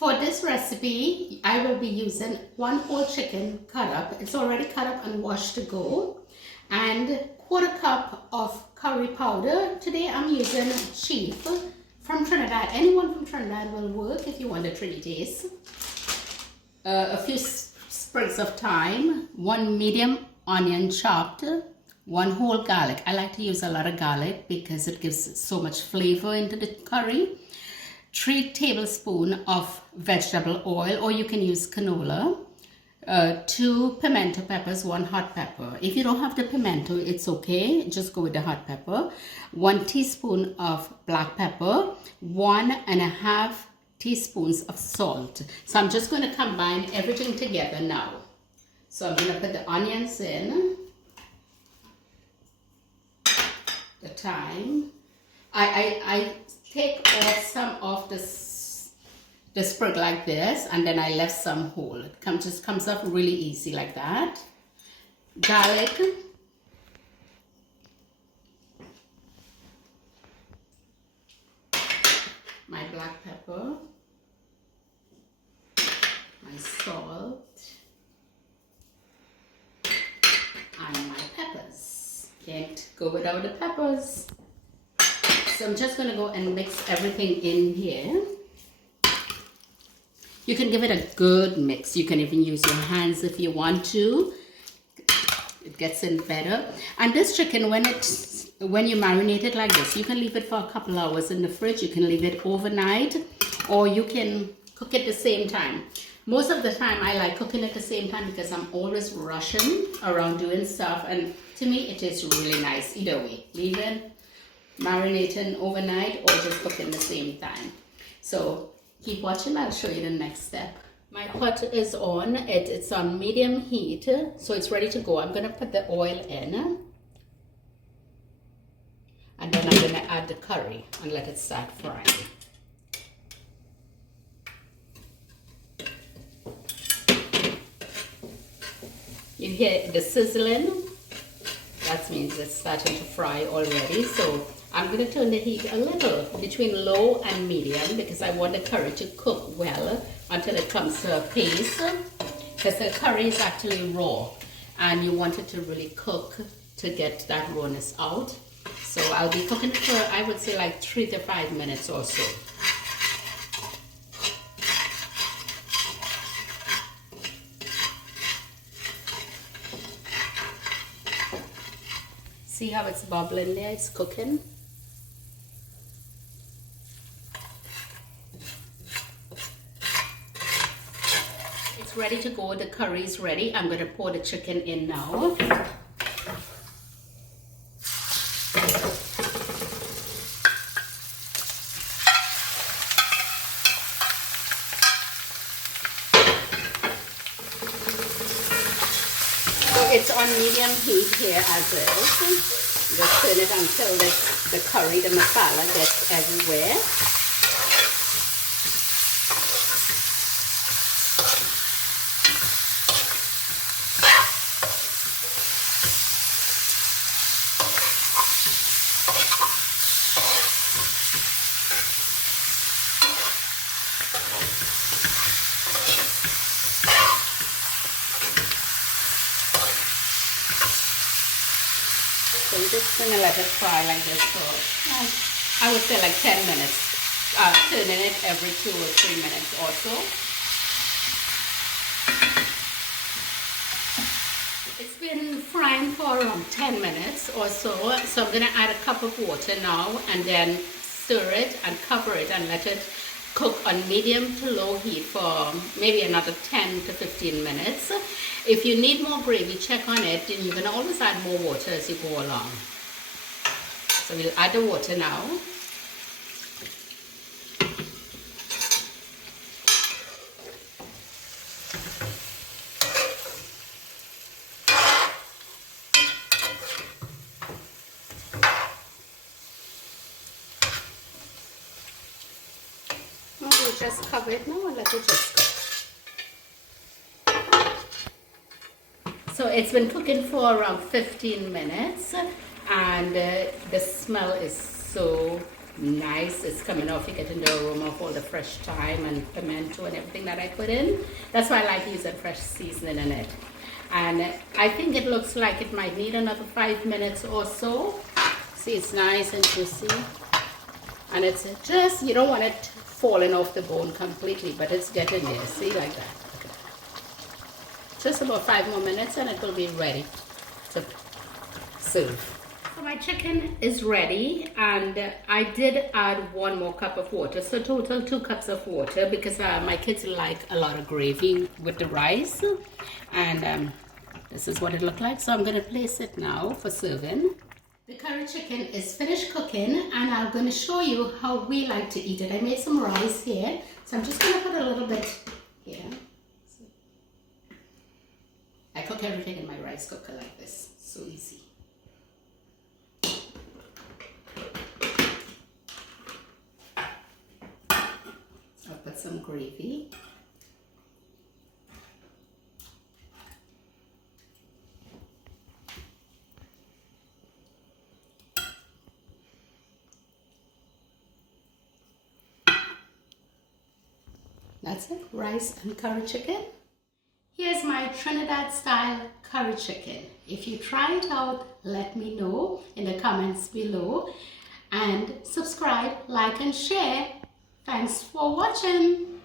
For this recipe, I will be using one whole chicken cut up. It's already cut up and washed to go. And quarter cup of curry powder. Today I'm using Chief from Trinidad. Anyone from Trinidad will work if you want a Trini taste. A few sprigs of thyme, one medium onion chopped, one whole garlic. I like to use a lot of garlic because it gives so much flavor into the curry. 3 tablespoons of vegetable oil, or you can use canola. 2 pimento peppers, 1 hot pepper. If you don't have the pimento, it's okay. Just go with the hot pepper. 1 teaspoon of black pepper. 1.5 teaspoons of salt. So I'm just going to combine everything together now. So I'm going to put the onions in. The thyme. I take off some of the sprig like this, and then I left some whole. It just comes up really easy like that. Garlic. My black pepper. My salt. And my peppers. Can't go without the peppers. So I'm just going to go and mix everything in here. You can give it a good mix. You can even use your hands if you want to. It gets in better. And this chicken, when you marinate it like this, you can leave it for a couple hours in the fridge. You can leave it overnight, or you can cook it the same time. Most of the time I like cooking at the same time because I'm always rushing around doing stuff, and to me it is really nice either way. Leave it marinating overnight or just cook in the same time. So keep watching, I'll show you the next step. My pot is on, it's on medium heat, so it's ready to go. I'm going to put the oil in, and then I'm going to add the curry and let it start frying. You hear the sizzling? That means it's starting to fry already. So I'm going to turn the heat a little between low and medium because I want the curry to cook well until it comes to a paste, because the curry is actually raw and you want it to really cook to get that rawness out. So I'll be cooking it for, I would say, like 3 to 5 minutes or so. See how it's bubbling there? It's cooking. It's ready to go. The curry is ready. I'm going to pour the chicken in now. It's on medium heat here as is. Just turn it until the curry, the masala gets everywhere. So I'm just going to let it fry like this for, I would say, like 10 minutes. Turning it every 2 or 3 minutes or so. It's been frying for around 10 minutes or so. So I'm going to add a cup of water now and then stir it and cover it and let it cook on medium to low heat for maybe another 10 to 15 minutes. If you need more gravy, check on it, and you can always add more water as you go along. So we'll add the water now. We'll just cover it now and let it just cook. So it's been cooking for around 15 minutes, and the smell is so nice. It's coming off. You're getting the aroma of all the fresh thyme and pimento and everything that I put in. That's why I like using fresh seasoning in it. And I think it looks like it might need another 5 minutes or so. See, it's nice and juicy. And it's just, you don't want it falling off the bone completely, but it's getting there. See, like that. Just about 5 more minutes and it will be ready to serve. So my chicken is ready, and I did add 1 more cup of water, so total 2 cups of water, because my kids like a lot of gravy with the rice. And this is what it looked like. So I'm going to place it now for serving. The curry chicken is finished cooking, and I'm going to show you how we like to eat it. I made some rice here, so I'm just going to put a little bit here. I cook everything in my rice cooker like this. So easy. I'll put some gravy. That's it, rice and curry chicken. Here's my Trinidad style curry chicken. If you try it out, let me know in the comments below. And subscribe, like and share. Thanks for watching.